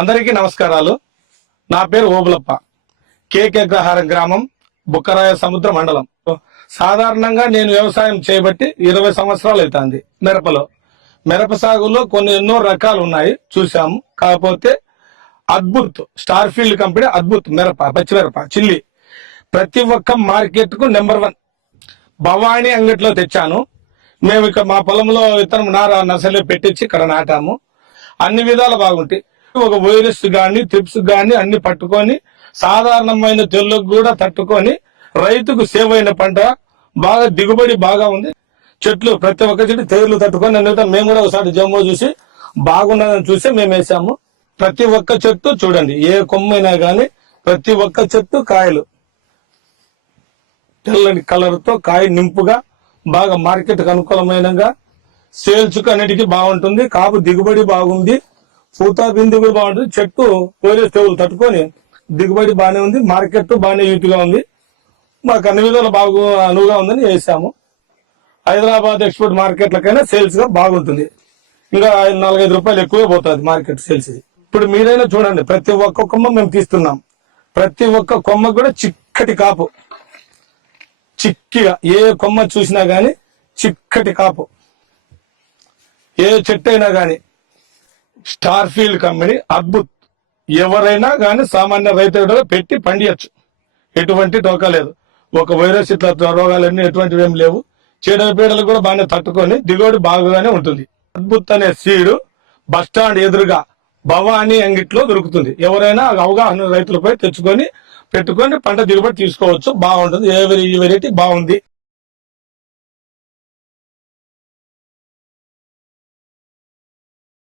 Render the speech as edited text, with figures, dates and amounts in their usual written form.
అందరికీ నమస్కారాలు. నా పేరు ఓబులప్ప. కేకేగ్రహారం గ్రామం, బుక్కరాయ సముద్ర మండలం. సాధారణంగా నేను వ్యవసాయం చేయబట్టి 20 సంవత్సరాలు అవుతుంది. మిరప సాగులో ఎన్నో రకాలు ఉన్నాయి, చూసాము. కాకపోతే అద్భుత్ స్టార్ ఫీల్డ్ కంపెనీ అద్భుత్ పచ్చిమిరప చిల్లి ప్రతి ఒక్క మార్కెట్ కు నెంబర్ 1 భవానీ అంగట్లో తెచ్చాను. మేము ఇక మా పొలంలో విత్తనం నర్సరీలో పెట్టించి ఇక్కడ నాటాము. అన్ని విధాలు బాగుంటాయి. ఒక వైరస్ గాని ట్రిప్స్ గాని అన్ని పట్టుకొని సాధారణమైన తెల్లకు కూడా తట్టుకొని రైతుకు సేవ్ అయిన పంట, బాగా దిగుబడి బాగా ఉంది. చెట్లు ప్రతి ఒక్క చెట్టు తెగులు తట్టుకొని మేము కూడా ఒకసారి జమ్మో చూసి బాగున్నదని చూసి మేము వేసాము. ప్రతి ఒక్క చెట్టు చూడండి, ఏ కొమ్మైనా గాని ప్రతి ఒక్క చెట్టు కాయలు తెల్లని కలర్ తో కాయ నింపుగా బాగా మార్కెట్ కు అనుకూలమైనగా సేల్స్ కు అన్నిటికీ బాగుంటుంది. కాపు దిగుబడి బాగుంది, పూత బిందు కూడా బాగుంటుంది. చెట్టు వైరస్ తెగులు తట్టుకొని దిగుబడి బాగానే ఉంది. మార్కెట్ బాగానే యూట్గా ఉంది. మాకు అన్ని విధాలు బాగా అనువుగా ఉందని వేసాము. హైదరాబాద్ ఎక్స్పోర్ట్ మార్కెట్లకైనా సేల్స్ గా బాగుంటుంది. ఇంకా 4-5 రూపాయలు ఎక్కువే పోతుంది మార్కెట్ సేల్స్. ఇప్పుడు మీరైనా చూడండి, ప్రతి ఒక్క కొమ్మ మేము తీస్తున్నాం. ప్రతి ఒక్క కొమ్మ కూడా చిక్కటి కాపు, చిక్కిగా ఏ కొమ్మ చూసినా గాని చిక్కటి కాపు. ఏ చెట్టు అయినా గాని స్టార్ ఫీల్డ్ కంపెనీ అద్భుత్ ఎవరైనా గాని సామాన్య రైతు పెట్టి పండియచ్చు. ఎటువంటి టోకా లేదు. ఒక వైరస్ ఇట్లా రోగాలన్నీ ఎటువంటివి ఏం లేవు. చీడపీడలు కూడా బాగానే తట్టుకొని దిగుబడి బాగానే ఉంటుంది. అద్భుత్ అనే సీడు బస్టాండ్ ఎదురుగా భవానీ అంగిట్లో దొరుకుతుంది. ఎవరైనా అవగాహన రైతులపై తెచ్చుకొని పెట్టుకొని పంట దిగుబడి తీసుకోవచ్చు. బాగుంటుంది. ఏ వెరైటీ బాగుంది.